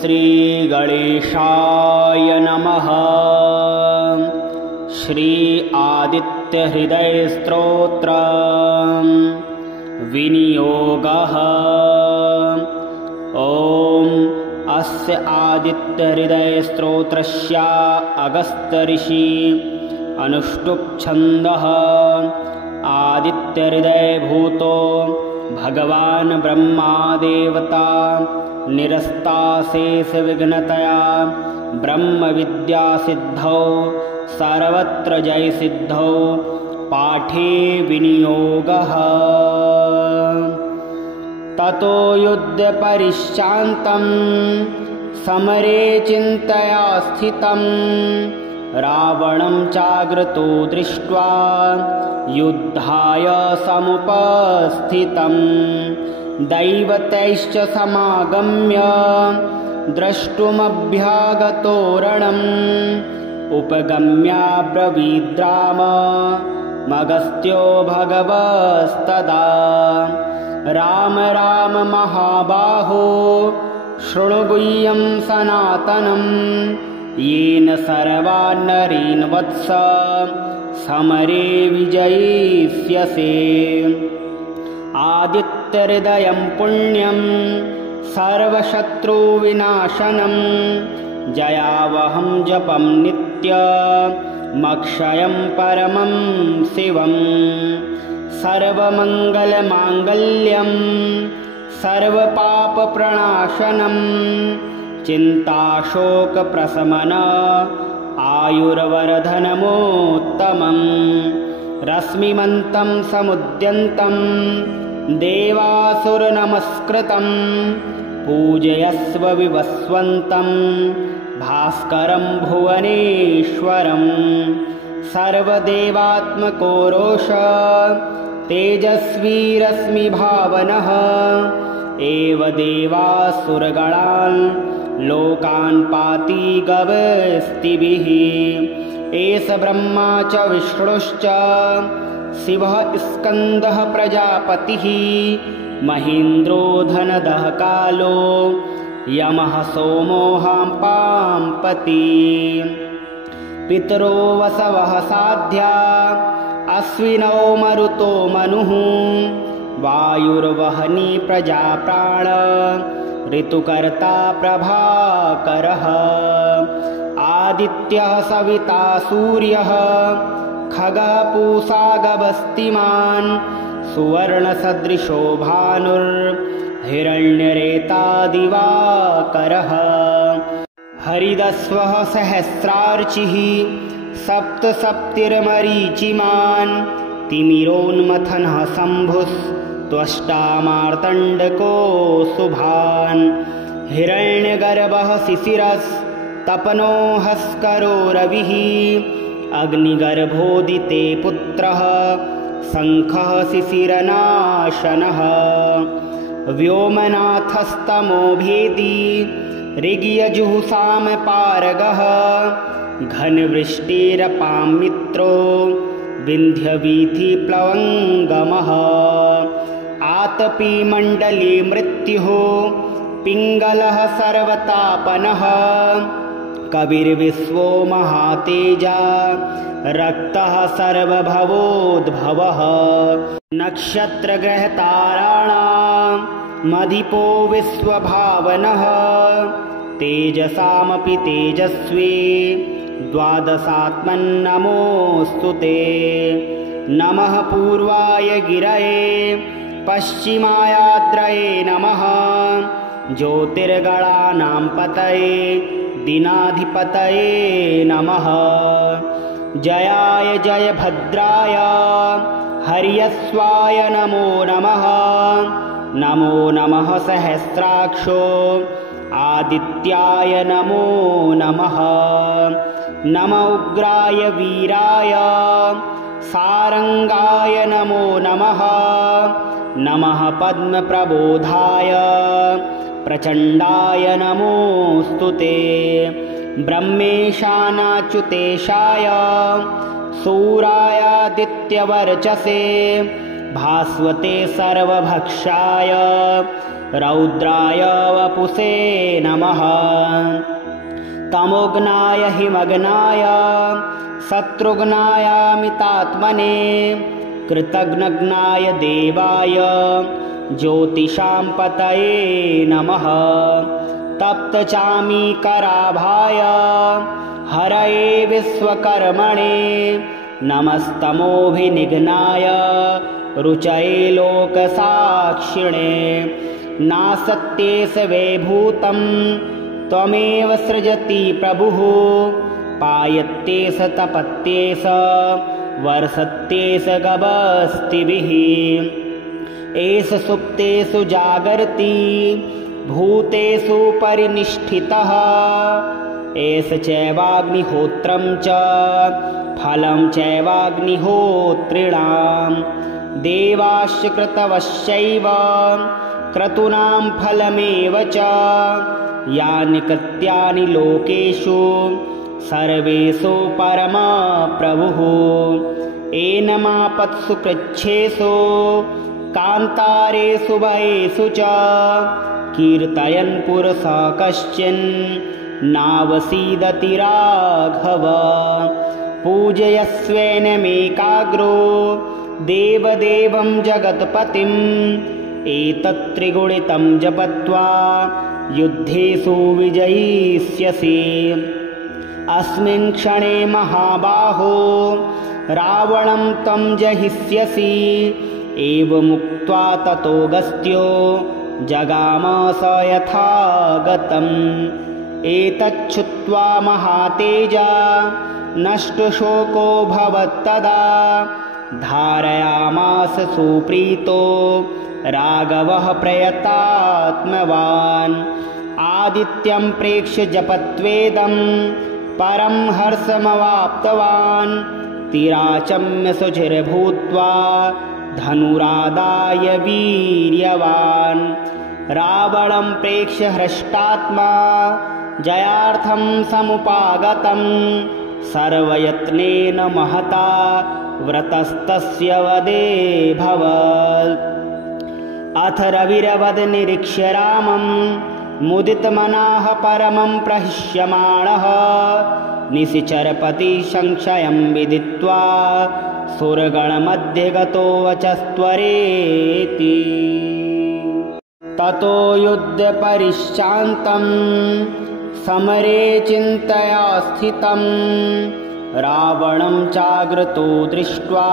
श्रीगणेशाय नमः। श्री आदित्यहृदयस्तोत्र विनियोगः। ॐ अस्य आदित्यहृदयस्तोत्रस्य अगस्त्यऋषि अनुष्टुप् छन्दः। आदित्यहृदयभूतो भगवान् ब्रह्मा देवता निरस्ताशेषविघ्नतया ब्रह्मविद्यासिद्धौ सर्वत्र जयसिद्धौ पाठे विनियोगः। ततो युद्धपरिश्रान्तं समरे चिन्तया स्थितं रावणं चाग्रतो दृष्ट्वा युद्धाय समुपस्थितं दैवतैश्च समागम्य द्रष्टुमभ्यागतो रणम् उपगम्याब्रवीद्राममगस्त्यो भगवस्तदा राम राम महाबाहो शृणु गुह्यं सनातनं येन सर्वान्नरीन् वत्स समरे विजयिष्यसे। आदित्यहृदयं पुण्यं सर्वशत्रुविनाशनं जयावहं जपं नित्यमक्षयं परमं शिवं सर्वमङ्गलमाङ्गल्यं सर्वपापप्रणाशनं चिन्ताशोकप्रशमन आयुर्वर्धनमोत्तमं रश्मिमन्तं समुद्यन्तं देवासुरनमस्कृतं पूजयस्व विवस्वन्तं भास्करं भुवनेश्वरं सर्वदेवात्मको रोष तेजस्वी रश्मिभावनः एव देवासुरगणान् लोकान् पाति गवस्तिभिः। एष ब्रह्मा च विष्णुश्च शिवः स्कन्दः प्रजापतिः महेन्द्रो धनदः कालो यमः सोमो पाम्पति। पितरो वसवः साध्या अश्विनौ मरुतो मनुः वायुर्वहनी प्रजाप्राण ऋतुकर्ता प्रभाकरः आदित्यः सविता सूर्यः खगः पूषा गवस्तिमान् सुवर्णसदृशो भानुर्हिरण्यरेता दिवाकरः हरिदस्वः सहस्रार्चिः सप्तसप्तिर्मरीचिमान् तिमिरोन्मथनः शम्भुस्त्वष्टा मार्तण्डको शुभान् हिरण्यगर्भः शिशिरस्तपनो हस्करो रविः अग्निगर्भोदिते पुत्रः शङ्खः शिशिरनाशनः व्योमनाथस्तमो भेदी ऋग्यजुःसामपारगः घनवृष्टिरपां मित्रो विन्ध्यवीथिप्लवङ्गमः आतपीमण्डले मृत्युः पिङ्गलः सर्वतापनः कविर्विश्वो महातेजा रक्तः सर्वभवोद्भवः नक्षत्रग्रहताराणामधिपो विश्वभावनः तेजसामपि तेजस्वी द्वादशात्मन्नमोऽस्तु ते। नमः पूर्वाय गिरये पश्चिमायाद्रये नमः ज्योतिर्गणानां पतये दीनाधिपतये नमः जयाय जयभद्राय हर्यस्वाय नमो नमः। नमो नमः सहस्राक्षो आदित्याय नमो नमः। नम उग्राय वीराय सारंगाय नमो नमः। नमः पद्मप्रबोधाय प्रचण्डाय नमोऽस्तु ते। ब्रह्मेशानाच्युतेशाय सूरायादित्यवर्चसे भास्वते सर्वभक्षाय रौद्राय वपुषे नमः। तमोघ्नाय हिमग्नाय शत्रुघ्नायामितात्मने कृतघ्नघ्नाय देवाय ज्योतिषां पतये नमः। तप्तचामीकराभाय हरये विश्वकर्मणे नमस्तमोभिनिघ्नाय रुचये लोकसाक्षिणे। नासत्येष वैभूतं त्वमेव सृजति प्रभुः पायत्येष तपत्येष वर्षत्येष गभस्तिभिः। एष सुप्तेषु जागर्ति भूतेषु परिनिष्ठितः एष चैवाग्निहोत्रं च फलं चैवाग्निहोत्रिणां देवाश्च क्रतवश्चैव क्रतूनां फलमेव च यानि कृत्यानि लोकेषु सर्वेषु परमप्रभुः। एनमापत्सु कृच्छ्रेषु कान्तारेषु भयेषु च कीर्तयन् पुरुषः कश्चिन् नावसीदति राघव। पूजयस्वेनमेकाग्रो देवदेवं जगत्पतिम् एतत्त्रिगुणितं जपत्वा युद्धेषु विजयिष्यसि। अस्मिन् क्षणे महाबाहो रावणं त्वं जहिष्यसि। एवमुक्त्वा ततोऽगस्त्यो जगाम स यथागतम्। एतच्छ्रुत्वा महातेजा नष्टशोको भवत्तदा धारयामास सुप्रीतो राघवः प्रयतात्मवान्। आदित्यं प्रेक्ष्य जपत्वेदं परं हर्षमवाप्तवान्। तिराचम्य सुचिर्भूत्वा धनुरादाय वीर्यवान्। रावणं प्रेक्ष्य हृष्टात्मा जयार्थं समुपागतं। सर्वयत्नेन महता व्रतस्तस्य वधे भवत्। अथ रविरवद निरीक्ष्य रामं मुदितमनाः परमं प्रहिष्यमाणः। निशिचरपति संशयं विदित्वा सुरगणमध्ये गतो वचस्त्वरेति। ततो युद्धपरिश्रान्तं समरे चिन्तया स्थितं। रावणं चाग्रतो दृष्ट्वा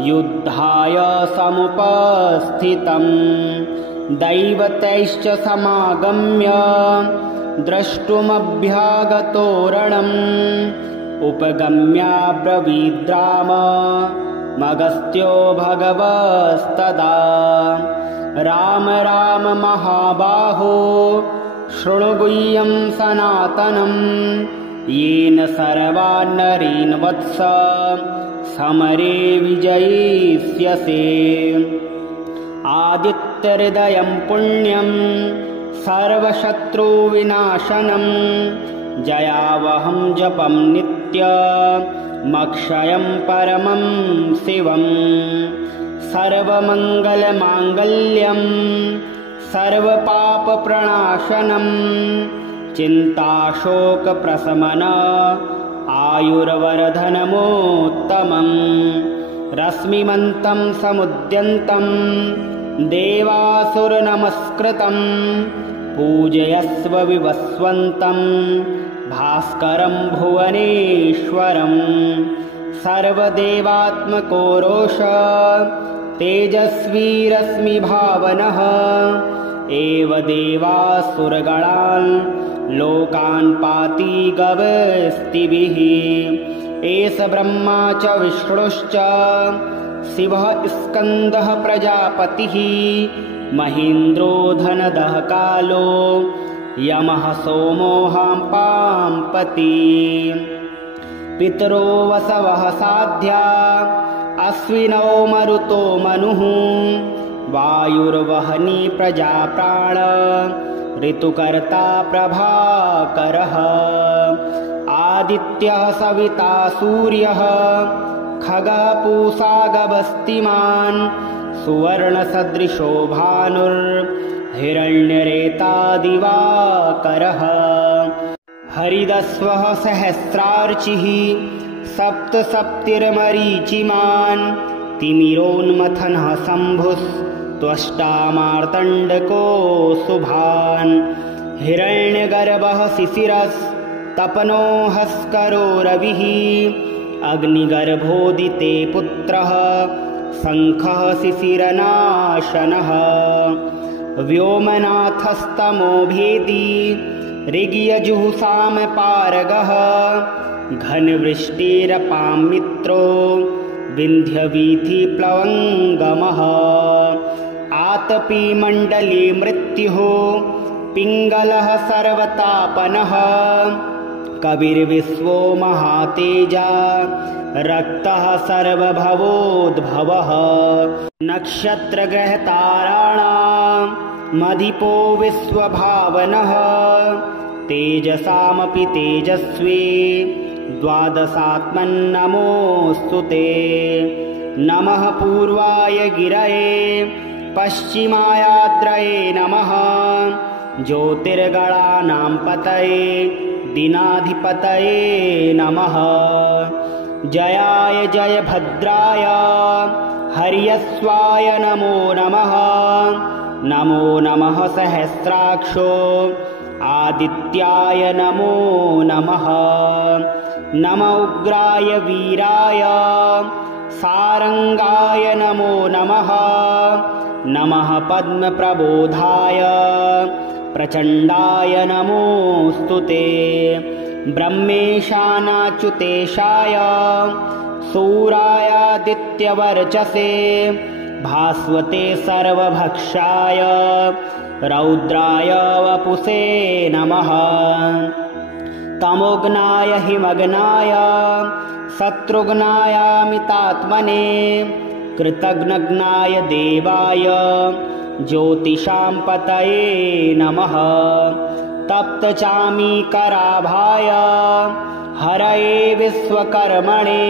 युद्धाय समुपस्थितं। दैवतैश्च समागम्य द्रष्टुमभ्यागतो रणम्। उपगम्याब्रवीद्राम मगस्त्यो भगवस्तदा। राम राम महाबाहो शृणु गुह्यं सनातनम्। येन सर्वान् नरीन् वत्स समरे विजयिष्यसे। आदित्यहृदयं पुण्यं सर्वशत्रुविनाशनं। जयावहं जपं नित्यमक्षयं परमं शिवम्। सर्वमङ्गलमाङ्गल्यं सर्वपापप्रणाशनं। चिन्ताशोकप्रशमन आयुर्वर्धनमोत्तमम्। रश्मिमन्तं समुद्यन्तं देवासुरनमस्कृतं। पूजयस्व विवस्वन्तं भास्करं भुवनेश्वरम्। सर्वदेवात्मको रोष तेजस्वी रश्मिभावनः। एव देवासुरगणान् लोकान् पाति गवस्तिभिः। एष ब्रह्मा च विष्णुश्च शिवः स्कन्दः प्रजापतिः। महेन्द्रो धनदः कालो यमः सोमो पाम्पति। पितरो वसवः साध्या अश्विनौ मरुतो मनुः। वायुर्वहनी प्रजाप्राण ऋतुकर्ता प्रभाकरः। आदित्यः सविता सूर्यः खगः पूषा गभस्तिमान्। सुवर्णसदृशो भानुर् हिरण्यरेतादिवाकरः हरिदस्वः सहस्रार्चिः सप्तसप्तिर्मरीचिमान् तिमिरोन्मथनः शम्भुस्त्वष्टा मार्तण्डको शुभान् हिरण्यगर्भः शिशिरस्तपनो हस्करो रविः अग्निगर्भोदिते पुत्रः शङ्खः शिशिरनाशनः व्योमनाथस्तमो भेदी ऋग्यजुःसामपारगः घनवृष्टिरपां मित्रो विन्ध्यवीथिप्लवङ्गमः आतपीमण्डले मृत्युः पिङ्गलः सर्वतापनः कविर्विश्वो महातेजा रक्तः सर्वभवोद्भवः नक्षत्रग्रहताराणामधिपो विश्वभावनः तेजसामपि तेजस्वी द्वादशात्मन्नमोऽस्तु ते नमः पूर्वाय गिरये पश्चिमायाद्रये नमः ज्योतिर्गणानां पतये दीनाधिपतये नमः जयाय जयभद्राय हर्यस्वाय नमो नमः नमो नमः सहस्राक्षो आदित्याय नमो नमः नम उग्राय वीराय सारंगाय नमो नमः नमः पद्मप्रबोधाय प्रचण्डाय नमोऽस्तु ते ब्रह्मेशानाच्युतेशाय सूरायादित्यवर्चसे भास्वते सर्वभक्षाय रौद्राय वपुषे नमः तमोघ्नाय हिमग्नाय शत्रुघ्नायामितात्मने कृतघ्नघ्नाय देवाय ज्योतिषां पतये नमः तप्तचामीकराभाय हरये विश्वकर्मणे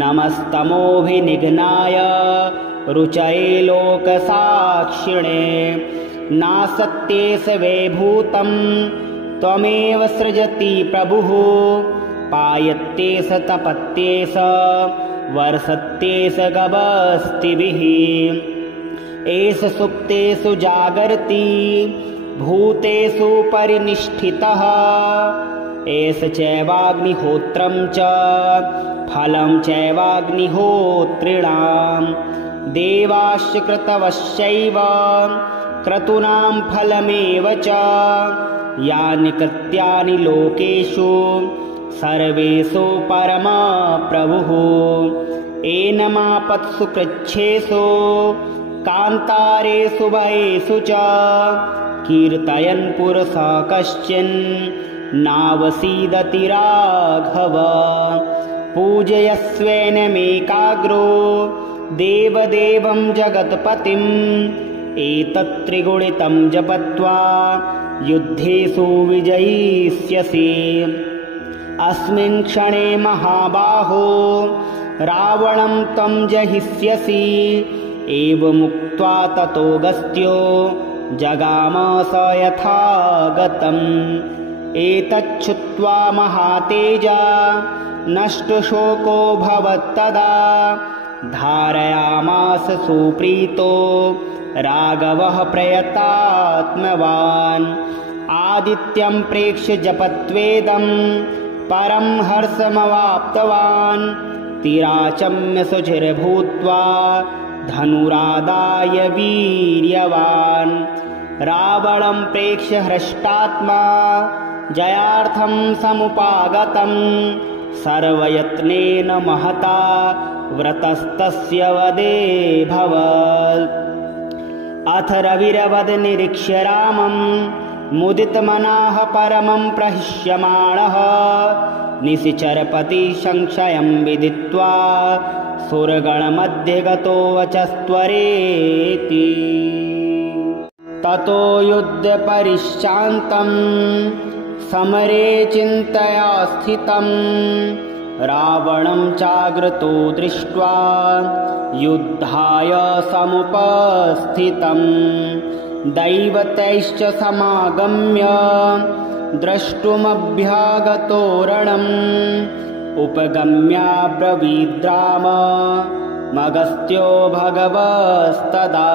नमस्तमोभिनिघ्नाय रुचये लोकसाक्षिणे नासत्येष वैभूतं त्वमेव सृजति प्रभुः पायत्येष तपत्येष वर्षत्येष गभस्तिभिः एष सुप्तेषु जागर्ति भूतेषु परिनिष्ठितः एष चैवाग्निहोत्रं च फलं चैवाग्निहोत्रिणां देवाश्च क्रतवश्चैव क्रतूनां फलमेव च यानि कृत्यानि लोकेषु सर्वेषु परमप्रभुः एनमापत्सु कृच्छ्रेषु कान्तारेषु भयेषु च कीर्तयन् पुरुषः कश्चिन् नावसीदति राघव पूजयस्वेनमेकाग्रो देवदेवं जगत्पतिम् एतत्त्रिगुणितं जपत्वा युद्धेषु विजयिष्यसि अस्मिन् क्षणे महाबाहो रावणं त्वं जहिष्यसि एवमुक्त्वा ततोऽगस्त्यो जगाम स यथागतम् एतच्छ्रुत्वा महातेजा नष्टशोको भवत्तदा धारयामास सुप्रीतो राघवः प्रयतात्मवान् आदित्यं प्रेक्ष्य जपत्वेदं परं हर्षमवाप्तवान् तिराचम्य शुचिर्भूत्वा धनुरादाय वीर्यवान् रावणं प्रेक्ष्य हृष्टात्मा जयार्थं समुपागतं सर्वयत्नेन महता व्रतस्तस्य वदे भवत् अथ रविरवद निरीक्ष्य रामं मुदितमनाः परमं प्रहिष्यमाणः निशिचरपति संशयं विदित्वा सुरगणमध्ये गतो वचस्त्वरेति ततो युद्धपरिश्रान्तं समरे चिन्तया स्थितं रावणं चाग्रतो दृष्ट्वा युद्धाय समुपस्थितं दैवतैश्च समागम्य द्रष्टुमभ्यागतोरणम् उपगम्याब्रवीद्राममगस्त्यो भगवस्तदा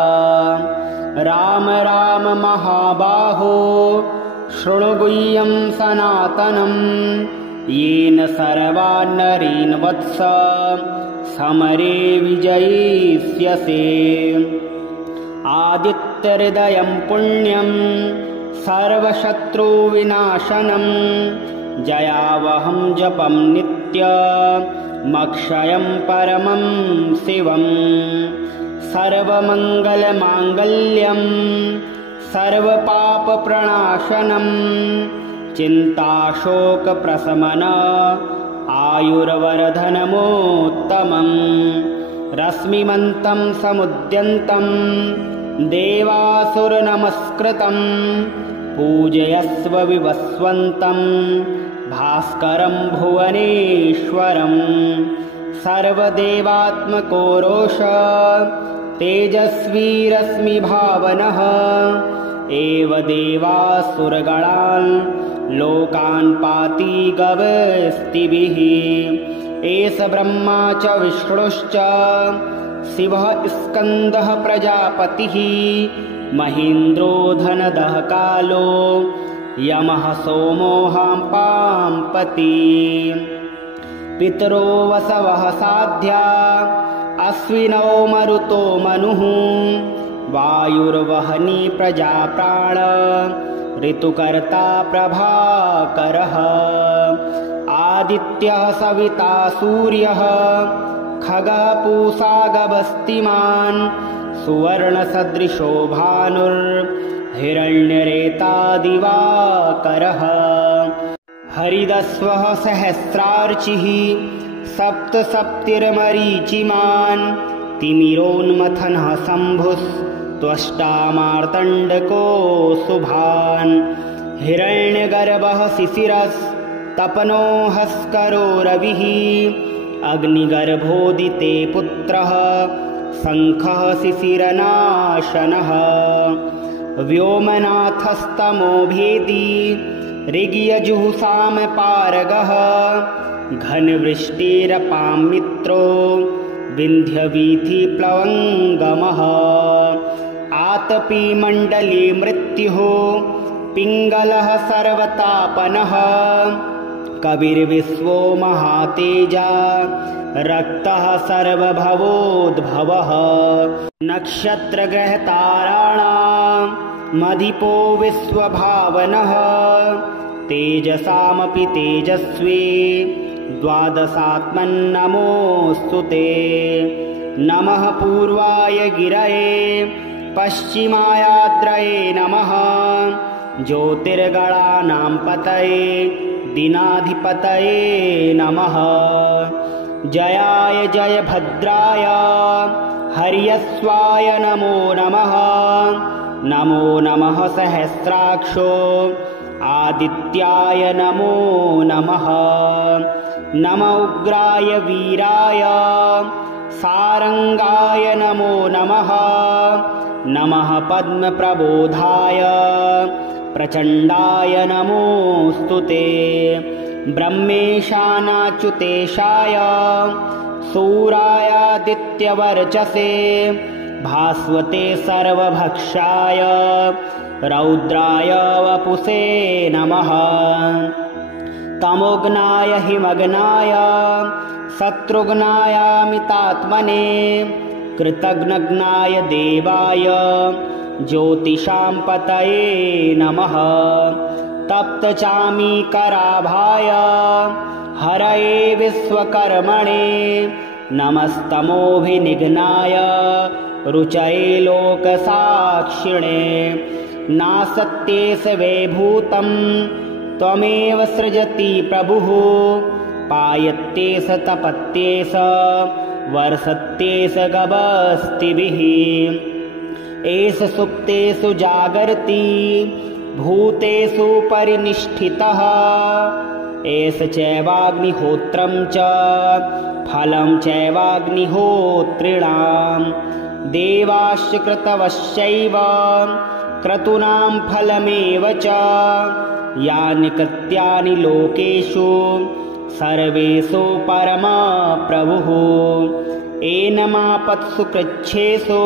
राम राम महाबाहो शृणु गुह्यं सनातनम् येन सर्वान्नरीन् वत्स समरे विजयिष्यसे आदित्यहृदयं पुण्यं सर्वशत्रुविनाशनं जयावहं जपं नित्यमक्षयं परमं शिवम् सर्वमङ्गलमाङ्गल्यं सर्वपापप्रणाशनं चिन्ताशोकप्रशमन आयुर्वर्धनमोत्तमं रश्मिमन्तं समुद्यन्तं देवासुरनमस्कृतं पूजयस्व विवस्वन्तं भास्करं भुवनेश्वरं सर्वदेवात्मको रोष तेजस्वी रश्मिभावनः एव देवासुरगणान् लोकान् पाति गवस्तिभिः एष ब्रह्मा च विष्णुश्च शिवः स्कन्दः प्रजापतिः महेन्द्रो धनदः कालो यमः सोमो पांपति पितरो वसवः साध्या अश्विनौ मरुतो मनुः वायुर्वहनी प्रजाप्राण ऋतुकर्ता प्रभाकरः आदित्यः सविता सूर्यः खगः पूषा गवस्तिमान् सुवर्णसदृशो भानुर्हिरण्यरेता दिवाकरः हरिदस्वः सहस्रार्चिः सप्तसप्तिर्मरीचिमान् तिमिरोन्मथनः शम्भुस्त्वष्टा मार्तण्डको शुभान् हिरण्यगर्भः शिशिरस्तपनो हस्करो रविः अग्निगर्भोदिते पुत्रः शङ्खः शिशिरनाशनः व्योमनाथस्तमो भेदी ऋग्यजुःसामपारगः घनवृष्टिरपां मित्रो विन्ध्यवीथिप्लवङ्गमः आतपीमण्डले मृत्युः पिङ्गलः सर्वतापनः कविर्विश्वो महातेजा रक्तः सर्वभवोद्भवः नक्षत्रग्रहताराणामधिपो विश्वभावनः तेजसामपि तेजस्वी द्वादशात्मन्नमोऽस्तु ते नमः पूर्वाय गिरये पश्चिमायाद्रये नमः ज्योतिर्गणानां पतये दीनाधिपतये नमः जयाय जयभद्राय हर्यस्वाय नमो नमः नमो नमः सहस्राक्षो आदित्याय नमो नमः नमो उग्राय वीराय सारंगाय नमो नमः नमः पद्मप्रबोधाय प्रचण्डाय नमोऽस्तु ते ब्रह्मेशानाच्युतेशाय सूरायादित्यवर्चसे भास्वते सर्वभक्षाय रौद्राय वपुषे नमः तमोघ्नाय हिमघ्नाय शत्रुघ्नायामितात्मने कृतघ्नघ्नाय देवाय ज्योतिषां पतये नमः तप्तचामीकराभाय हरये विश्वकर्मणे नमस्तमोभिनिघ्नाय रुचये लोकसाक्षिणे नासत्येष वैभूतं त्वमेव सृजति प्रभुः पायत्येष तपत्येष वर्षत्येष गवस्तिभिः एष सुप्तेषु जागर्ति भूतेषु परिनिष्ठितः एष चैवाग्निहोत्रं च फलं चैवाग्निहोत्रिणां देवाश्च कृतवश्चैव क्रतूनां फलमेव च यानि कृत्यानि लोकेषु सर्वेषु परमप्रभुः एनमापत्सु कृच्छ्रेषु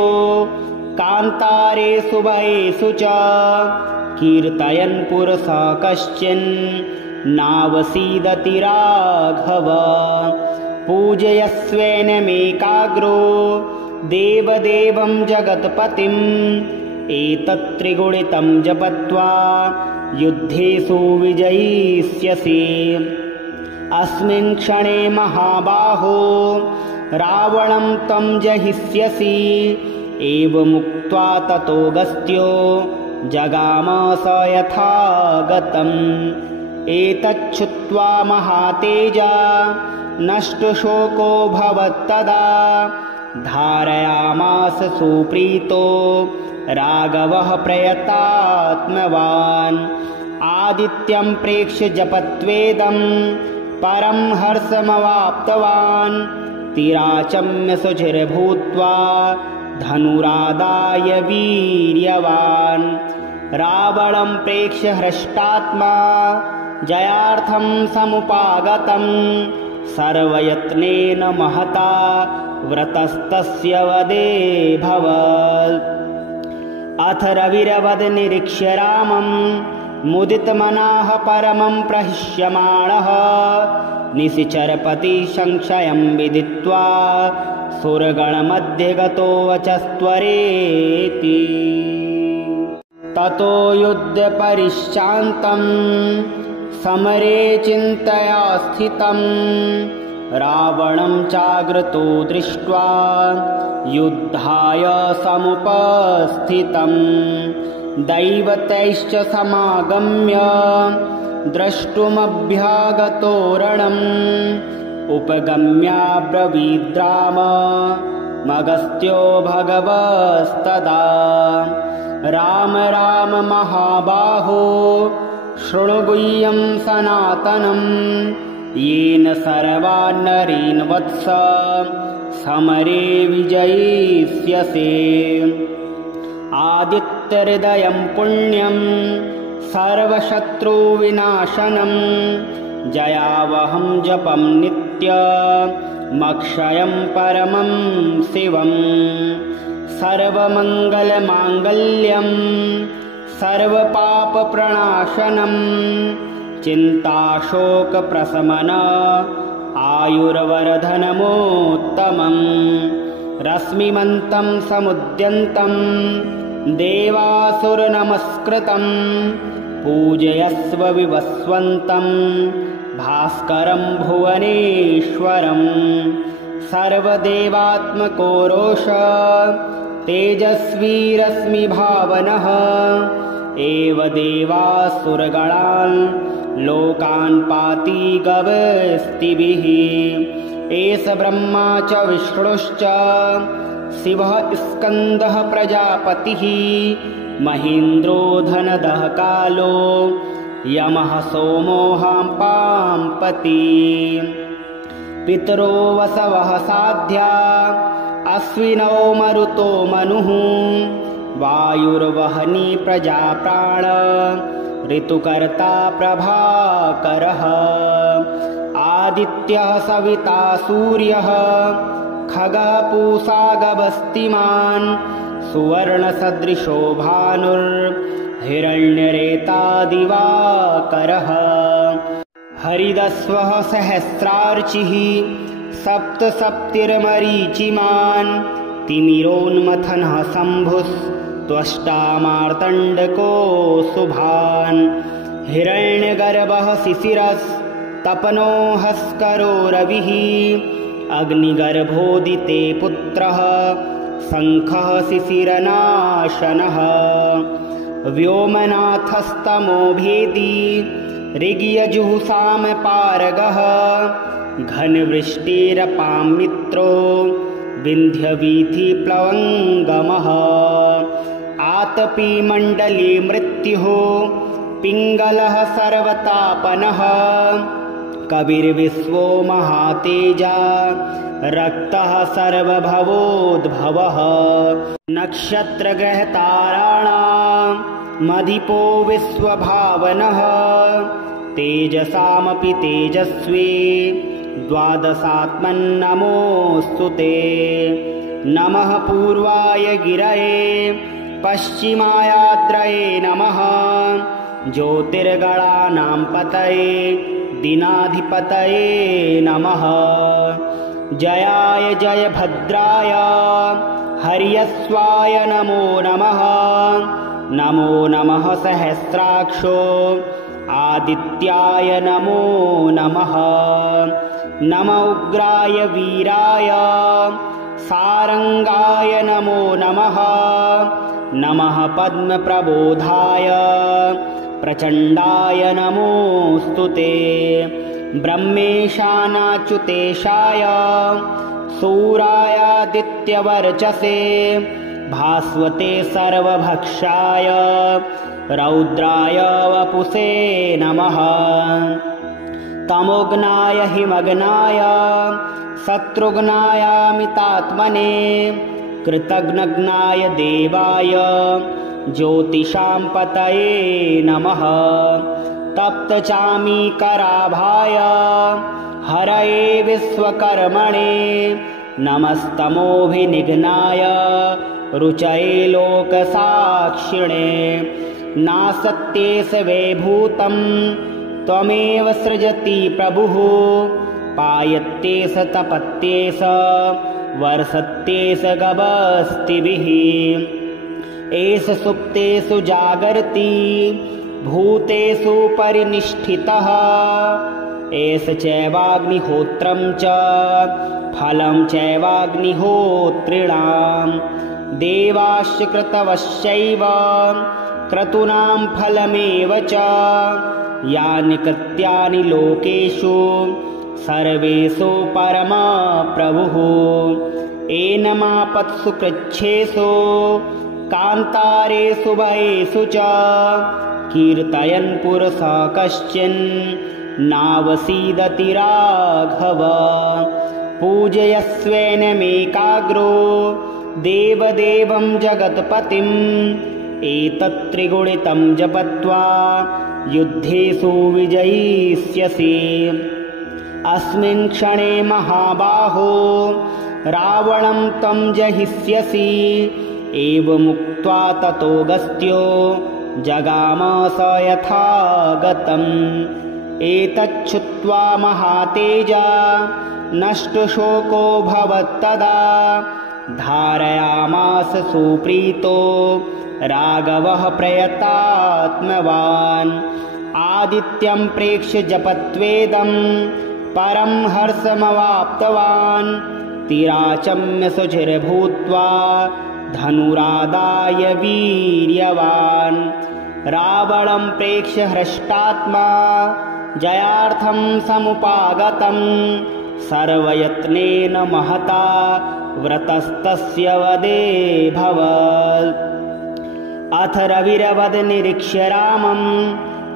कान्तारेषु भयेषु च कीर्तयन् पुरुषः कश्चिन् नावसीदति राघव पूजयस्वेनमेकाग्रो देवदेवं जगत्पतिम् एतत्त्रिगुणितं जपत्वा युद्धेषु विजयिष्यसि अस्मिन् क्षणे महाबाहो रावणं त्वं जहिष्यसि एवमुक्त्वा ततोऽगस्त्यो जगाम स यथा गतम् एतच्छ्रुत्वा महातेजा नष्टशोको भवत्तदा धारयामास सुप्रीतो राघवः प्रयतात्मवान् आदित्यं प्रेक्ष्य जपत्वेदं परं हर्षमवाप्तवान् तिराचम्य सुचिर्भूत्वा धनुरादाय वीर्यवान् रावणं प्रेक्ष्य हृष्टात्मा जयार्थं समुपागतं सर्वयत्नेन महता व्रतस्तस्य वदे भवत् अथ रविरवद निरीक्ष्य रामं मुदितमनाः परमं प्रहिष्यमाणः निशिचरपति संशयं विदित्वा सुरगणमध्ये गतो वचस्त्वरेति ततो युद्धपरिश्रान्तं समरे चिन्तया स्थितं रावणं चाग्रतो दृष्ट्वा युद्धाय समुपस्थितं दैवतैश्च समागम्य द्रष्टुमभ्यागतो रणम् उपगम्याब्रवीद्राम मगस्त्यो भगवस्तदा राम राम महाबाहो शृणु गुह्यं सनातनं येन सर्वान् नरीन् वत्स समरे विजयिष्यसे आदित्यहृदयं पुण्यं सर्वशत्रुविनाशनं जयावहं जपं नित्यमक्षयं परमं शिवं सर्वमङ्गलमाङ्गल्यं सर्वपापप्रणाशनं चिन्ताशोकप्रशमन आयुर्वर्धनमोत्तमं रश्मिमन्तं समुद्यन्तं देवासुरनमस्कृतं पूजयस्व विवस्वन्तं भास्करं भुवनेश्वरं सर्वदेवात्मको रोष तेजस्वी रश्मिभावनः एव देवासुरगणान् लोकान् पाति गवस्तिभिः एष ब्रह्मा च विष्णुश्च शिवः स्कन्दः प्रजापतिः महेन्द्रो धनदः कालो यमः सोमो पांपति पितरो वसवः साध्या अश्विनौ मरुतो मनुः वायुर्वहनी प्रजाप्राण ऋतुकर्ता प्रभाकरः आदित्यः सविता सूर्यः खगः पूषा गवस्तिमान् सुवर्णसदृशो भानुर्हिरण्यरेता दिवाकरः हरिदस्वः सहस्रार्चिः सप्तसप्तिर्मरीचिमान् तिमिरोन्मथनः शम्भुस्त्वष्टा मार्तण्डको शुभान् हिरण्यगर्भः शिशिरस्तपनो हस्करो रविः अग्निगर्भोदिते पुत्रः शङ्खः शिशिरनाशनः व्योमनाथस्तमो भेदी ऋग्यजुःसामपारगः घनवृष्टिरपां मित्रो विन्ध्यवीथिप्लवङ्गमः आतपीमण्डले मृत्युः पिङ्गलः सर्वतापनः कविर्विश्वो महातेजा रक्तः सर्वभवोद्भवः नक्षत्रग्रहताराणां मधिपो विश्वभावनः तेजसामपि तेजस्वी द्वादशात्मन्नमोऽस्तु ते नमः पूर्वाय गिरये पश्चिमायाद्रये नमः ज्योतिर्गणानां पतये दीनाधिपतये नमः जयाय जयभद्राय हर्यस्वाय नमो नमः नमो नमः सहस्राक्षो आदित्याय नमो नमः नमः उग्राय वीराय सारंगाय नमो नमः नमः पद्मप्रबोधाय प्रचण्डाय नमोऽस्तु ते ब्रह्मेशानाच्युतेशाय सूरायादित्यवर्चसे भास्वते सर्वभक्षाय रौद्राय वपुषे नमः तमोघ्नाय हिमग्नाय शत्रुघ्नायामितात्मने कृतघ्नघ्नाय देवाय ज्योतिषां पतये नमः तप्तचामीकराभाय हरये विश्वकर्मणे नमस्तमोभिनिघ्नाय रुचये लोकसाक्षिणे नासत्येष वैभूतं त्वमेव सृजति प्रभुः पायत्येष तपत्येष वर्षत्येष गभस्तिभिः एष सुप्तेषु जागर्ति भूतेषु परिनिष्ठितः एष चैवाग्निहोत्रं च फलं चैवाग्निहोत्रिणां देवाश्च क्रतवश्चैव क्रतूनां फलमेव च यानि कृत्यानि लोकेषु सर्वेषु परमप्रभुः एनमापत्सु कृच्छ्रेषु कान्तारेषु भयेषु च कीर्तयन् पुरुषः कश्चिन् नावसीदति राघव पूजयस्वेनमेकाग्रो देवदेवं जगत्पतिम् एतत्त्रिगुणितं जपत्वा युद्धेषु विजयिष्यसि अस्मिन् क्षणे महाबाहो रावणं त्वं जहिष्यसि एवमुक्त्वा ततोऽगस्त्यो जगाम स यथा गतम् एतच्छ्रुत्वा महातेजा नष्टशोको भवत्तदा धारयामास सुप्रीतो राघवः प्रयतात्मवान् आदित्यं प्रेक्ष्य जपत्वेदं परं हर्षमवाप्तवान् तिराचम्य सुचिर्भूत्वा धनुरादाय वीर्यवान् रावणं प्रेक्ष्य हृष्टात्मा जयार्थं समुपागतं सर्वयत्नेन महता व्रतस्तस्य वदे भवत् अथ रविरवद निरीक्ष्य रामं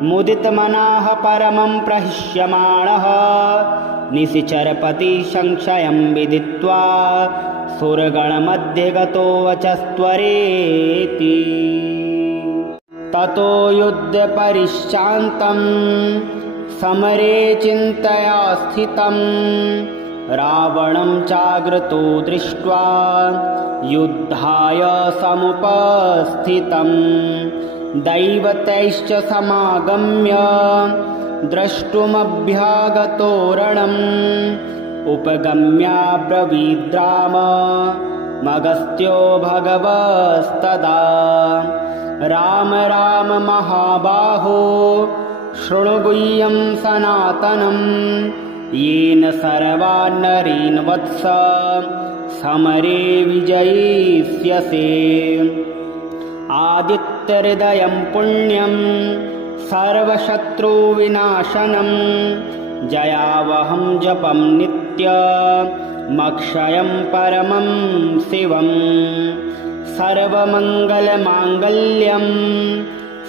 मुदितमनाः परमं प्रहिष्यमाणः निशिचरपति संशयं विदित्वा सुरगणमध्ये गतो वचस्त्वरेति ततो युद्धपरिश्रान्तं समरे चिन्तया स्थितं रावणं चाग्रतो दृष्ट्वा युद्धाय समुपस्थितं दैवतैश्च समागम्य द्रष्टुमभ्यागतो रणम् उपगम्याब्रवीद्राम मगस्त्यो भगवस्तदा राम राम महाबाहो शृणु गुह्यं सनातनं येन सर्वान्नरीन् वत्स समरे विजयिष्यसे आदित्यहृदयं पुण्यं सर्वशत्रुविनाशनं जयावहं जपं नित्यमक्षयं परमं शिवं सर्वमङ्गलमाङ्गल्यं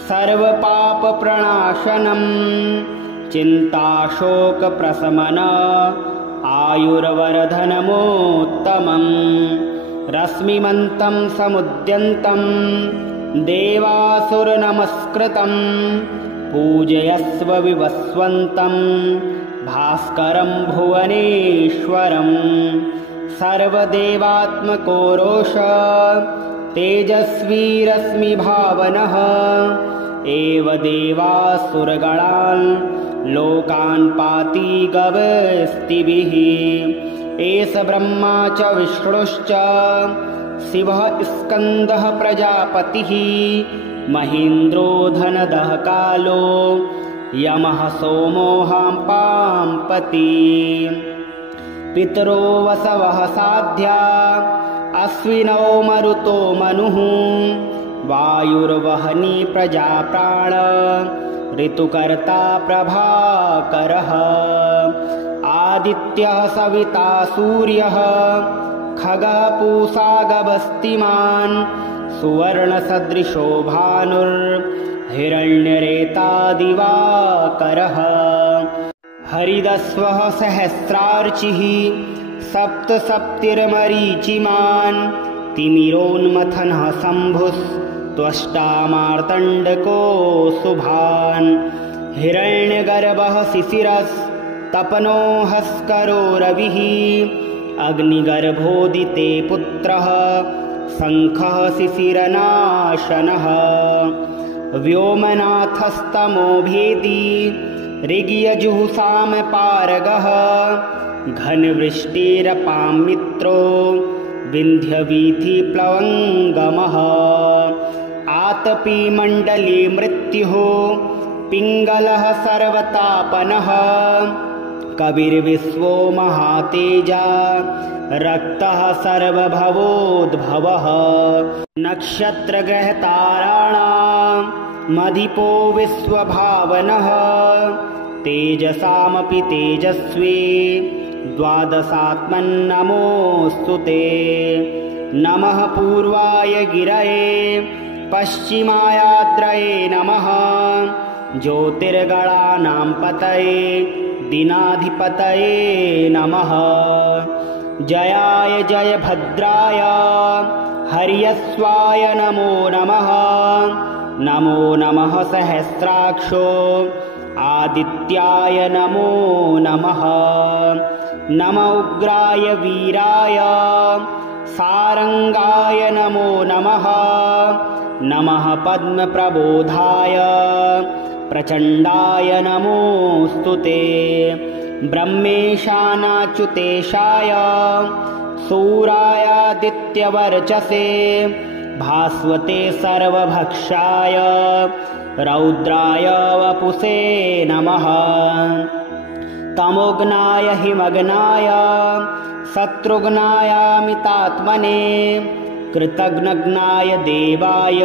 सर्वपापप्रणाशनं चिन्ताशोकप्रशमन आयुर्वरधनमोत्तमम् रश्मिमन्तं समुद्यन्तं देवासुरनमस्कृतं पूजयस्व विवस्वन्तं भास्करं भुवनेश्वरं सर्वदेवात्मको रोष तेजस्वी रश्मिभावनः एव देवासुरगणान् लोकान् पाति गवस्तिभिः एष ब्रह्मा च विष्णुश्च शिवः स्कन्दः प्रजापतिः महेन्द्रो धनदः कालो यमः सोमो पाम्पति पितरो वसवः साध्या अश्विनौ मरुतो मनुः वायुर्वहनी प्रजाप्राण ऋतुकर्ता प्रभाकरः आदित्यः सविता सूर्यः खगः पूषा गवस्तिमान् सुवर्णसदृशो भानुर्हिरण्यरेता दिवाकरः हरिदस्वः सहस्रार्चिः सप्तसप्तिर्मरीचिमान् तिमिरोन्मथनः शम्भुस्त्वष्टा मार्तण्डको शुभान् हिरण्यगर्भः शिशिरस्तपनो हस्करो रविः अग्निगर्भोदिते पुत्रः शङ्खः शिशिरनाशनः व्योमनाथस्तमो भेदी ऋग्यजुःसामपारगः घनवृष्टिरपां मित्रो विन्ध्यवीथिप्लवङ्गमः आतपीमण्डले मृत्युः पिङ्गलः सर्वतापनः कविर्विश्वो महातेजा रक्तः सर्वभवोद्भवः नक्षत्रग्रहताराणामधिपो विश्वभावनः तेजसामपि तेजस्वी द्वादशात्मन्नमोऽस्तु ते नमः पूर्वाय गिरये पश्चिमायाद्रये नमः ज्योतिर्गणानां पतये दिनाधिपतये नमः जयाय जयभद्राय हर्यस्वाय नमो नमः नमो नमः सहस्राक्षो आदित्याय नमो नमः नम उग्राय वीराय सारंगाय नमो नमः नमः पद्मप्रबोधाय प्रचण्डाय नमोऽस्तु ते ब्रह्मेशानाच्युतेशाय सूरायादित्यवर्चसे भास्वते सर्वभक्षाय रौद्राय वपुषे नमः तमोघ्नाय हिमग्नाय शत्रुघ्नायामितात्मने कृतघ्नघ्नाय देवाय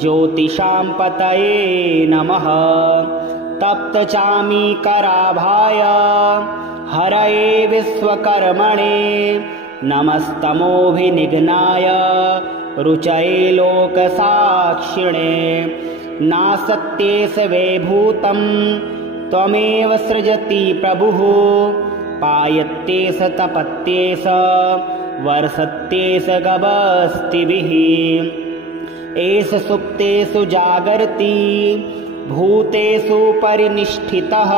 ज्योतिषां पतये नमः तप्तचामीकराभाय हरये विश्वकर्मणे नमस्तमोभिनिघ्नाय रुचये लोकसाक्षिणे नासत्येष वैभूतं त्वमेव सृजति प्रभुः पायत्येष तपत्येष वर्षत्येष गवस्तिभिः एष सुप्तेषु जागर्ति भूतेषु परिनिष्ठितः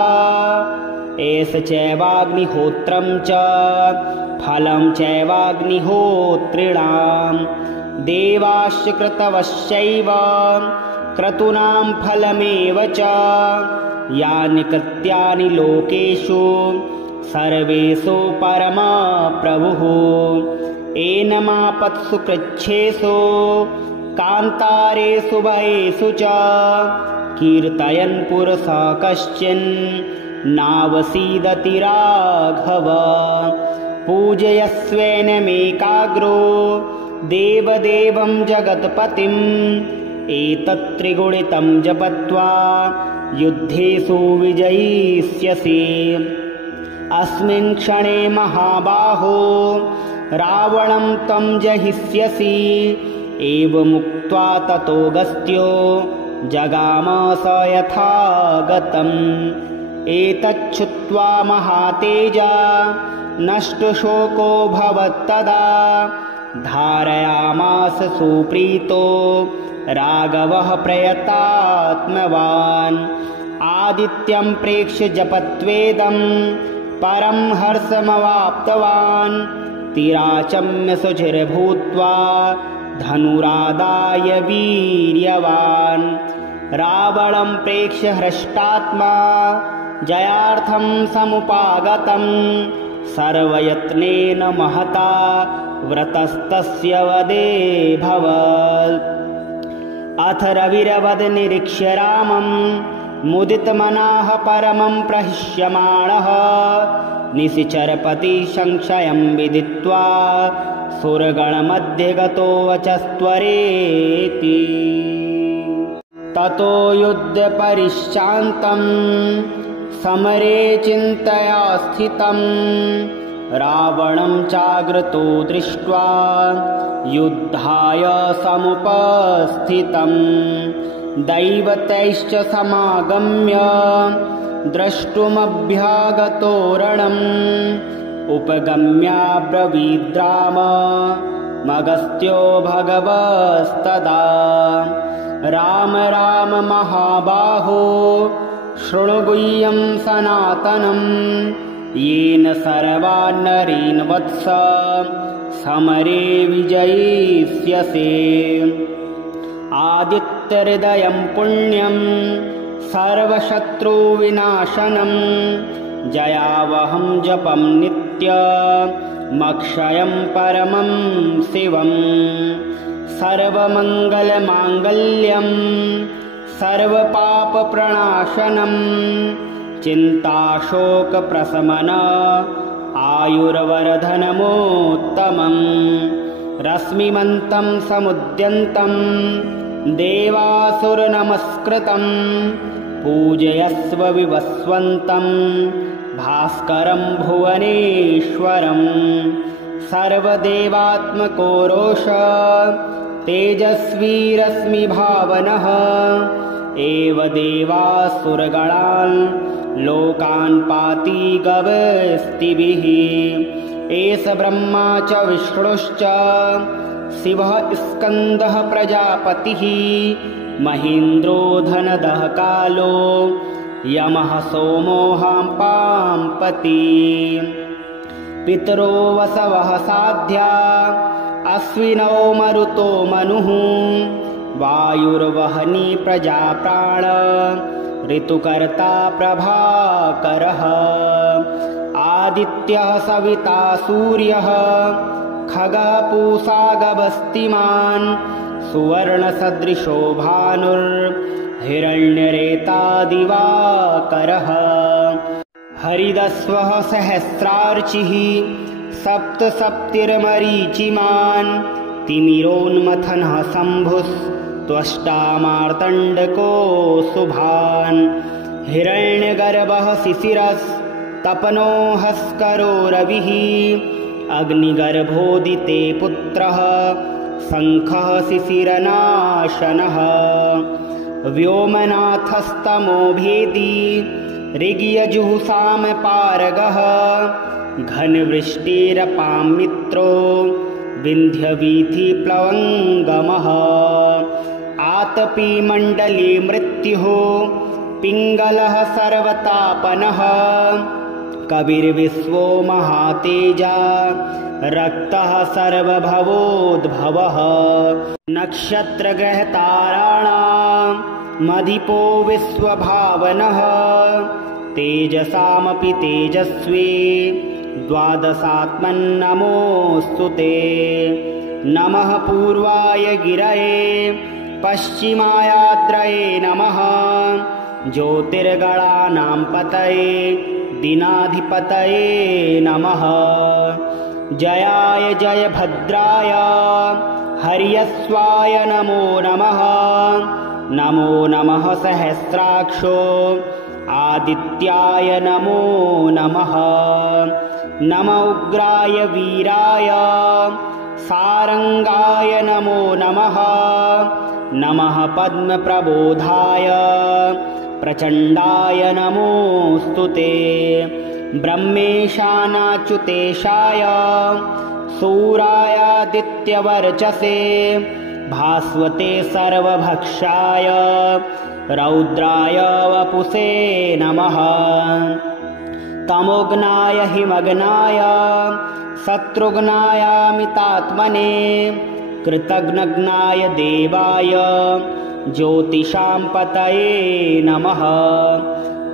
एष चैवाग्निहोत्रं च फलं चैवाग्निहोत्रिणां देवाश्च क्रतवश्चैव क्रतूनां फलमेव च यानि कृत्यानि लोकेषु सर्वेषु परमप्रभुः एनमापत्सु कृच्छ्रेषु कान्तारेषु भयेषु च कीर्तयन् पुरुषः कश्चिन् नावसीदति राघव पूजयस्वेनमेकाग्रो देवदेवं जगत्पतिम् एतत्त्रिगुणितं जपत्वा युद्धेषु विजयिष्यसि अस्मिन् क्षणे महाबाहो रावणं त्वं जहिष्यसि एवमुक्त्वा ततोऽगस्त्यो जगाम स यथा गतम् एतच्छ्रुत्वा दृष्ट्वा महातेजा नष्टशोको भवत्तदा धारयामास सुप्रीतो राघवः प्रयतात्मवान् आदित्यं प्रेक्ष्य जपत्वेदं परं हर्षमवाप्तवान् तिराचम्य शुचिर्भूत्वा धनुरादाय वीर्यवान् रावणं प्रेक्ष्य हृष्टात्मा जयार्थं समुपागतं सर्वयत्नेन महता व्रतस्तस्य वदे भवत् अथ रविरवद निरीक्ष्य रामं मुदितमनाः परमं प्रहिष्यमाणः निशिचरपति संशयं विदित्वा सुरगणमध्ये गतो वचस्त्वरेति ततो युद्धपरिश्रान्तं समरे चिन्तया स्थितं रावणं चाग्रतो दृष्ट्वा युद्धाय समुपस्थितं दैवतैश्च समागम्य द्रष्टुमभ्यागतो रणम् उपगम्याब्रवीद्राम मगस्त्यो भगवस्तदा राम राम महाबाहो शृणु गुह्यं सनातनं येन सर्वान्नरीन् वत्स समरे विजयिष्यसे आदित्यहृदयं पुण्यं सर्वशत्रुविनाशनं जयावहं जपं नित्यमक्षयं परमं शिवं सर्वमङ्गलमाङ्गल्यं सर्वपापप्रणाशनं चिन्ताशोकप्रशमनम् आयुर्वर्धनमोत्तमं रश्मिमन्तं समुद्यन्तं देवासुरनमस्कृतं पूजयस्व विवस्वन्तं भास्करं भुवनेश्वरं सर्वदेवात्मको रोष तेजस्वी रश्मिभावनः एव देवासुरगणान् लोकान् पाति गवस्तिभिः एष ब्रह्मा च विष्णुश्च शिवः स्कन्दः प्रजापतिः महेन्द्रो धनदः कालो यमः सोमो पाम्पति पितरो वसवः साध्या अश्विनौ मरुतो मनुः वायुर्वहनी प्रजाप्राण ऋतुकर्ता प्रभाकरः आदित्यः सविता सूर्यः खगः पूषा गवस्तिमान् सुवर्णसदृशो भानुर्हिरण्यरेता दिवाकरः हरिदस्वः सहस्रार्चिः सप्तसप्तिर्मरीचिमान् तिमिरोन्मथनः शम्भुस्त्वष्टा मार्तण्डको शुभान् हिरण्यगर्भः शिशिरस्तपनो हस्करो रविः अग्निगर्भोदिते पुत्रः शङ्खः शिशिरनाशनः व्योमनाथस्तमो भेदी ऋग्यजुःसामपारगः घनवृष्टिरपां मित्रो विन्ध्यवीथिप्लवङ्गमः आतपीमण्डले मृत्युः पिङ्गलः सर्वतापनः कविर्विश्वो महातेजा रक्तः सर्वभवोद्भवः नक्षत्रग्रहताराणामधिपो विश्वभावनः तेजसामपि तेजस्वी द्वादशात्मन्नमोऽस्तु ते नमः पूर्वाय गिरये पश्चिमायाद्रये नमः ज्योतिर्गणानां पतये दीनाधिपतये नमः जयाय जयभद्राय हर्यस्वाय नमो नमः नमो नमः सहस्राक्षो आदित्याय नमो नमः नमो उग्राय वीराय सारंगाय नमो नमः नमः पद्मप्रबोधाय प्रचण्डाय नमोऽस्तु ते। ब्रह्मेशानाच्युतेशाय सूरायादित्यवर्चसे भास्वते सर्वभक्षाय रौद्राय वपुषे नमः। तमोघ्नाय हिमग्नाय शत्रुघ्नायामितात्मने कृतघ्नघ्नाय देवाय ज्योतिषां पतये नमः।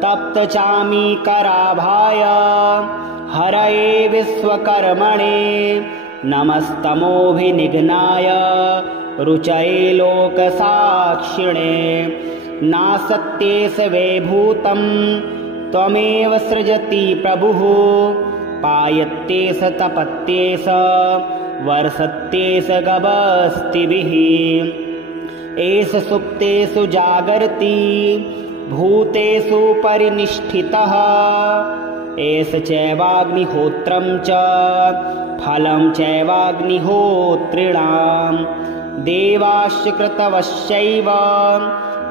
तप्तचामीकराभाय हरये विश्वकर्मणे नमस्तमोभिनिघ्नाय रुचये लोकसाक्षिणे। नासत्येष वैभूतं त्वमेव सृजति प्रभुः पायत्येष तपत्येष वर्षत्येष गभस्तिभिः। एष सुप्तेषु जागर्ति भूतेषु परिनिष्ठितः एष चैवाग्निहोत्रं च फलं चैवाग्निहोत्रिणां देवाश्च क्रतवश्चैव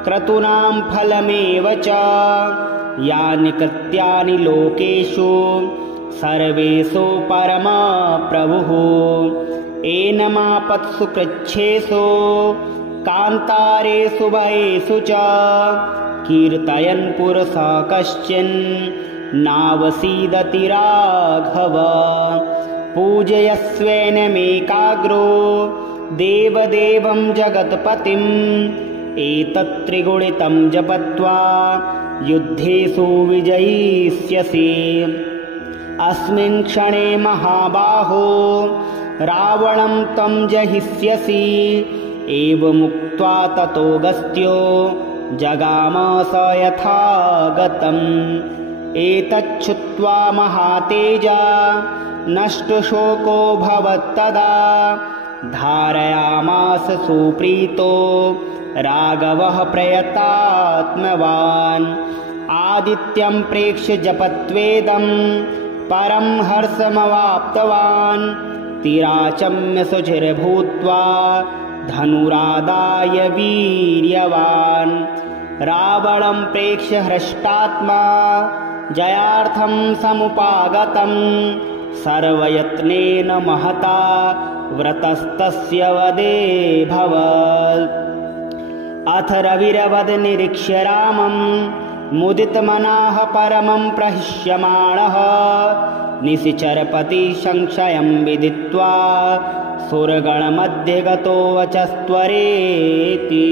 क्रतूनां फलमेव च यानि कृत्यानि लोकेषु सर्वेषु परमप्रभुः। एनमापत्सु कृच्छ्रेषु कान्तारेषु भयेषु च कीर्तयन् पुरुषः कश्चिन् नावसीदति राघव। पूजयस्वेनमेकाग्रो देवदेवं जगत्पतिम् एतत् त्रिगुणितं जपत्वा युद्धेषु विजयिष्यसि। अस्मिन् क्षणे महाबाहो रावणं त्वं जहिष्यसि। एवमुक्त्वा ततोऽगस्त्यो जगाम स यथा गतम्। एतच्छ्रुत्वा महातेजा नष्टशोको भवत्तदा धारयामास सुप्रीतो राघवः प्रयतात्मवान्। आदित्यं प्रेक्ष्य जपत्वेदं परं हर्षमवाप्तवान्। तिराचम्य सुचिर्भूत्वा धनुरादाय वीर्यवान्। रावणं प्रेक्ष्य हृष्टात्मा जयार्थं समुपागतं सर्वयत्नेन महता व्रतस्तस्य वधे भवत्। अथ रविरवद निरीक्ष्य रामं मुदितमनः परमं प्रहिष्यमाणः निशिचरपति संशयं विदित्वा सुरगणमध्ये गतो वचस्त्वरेति।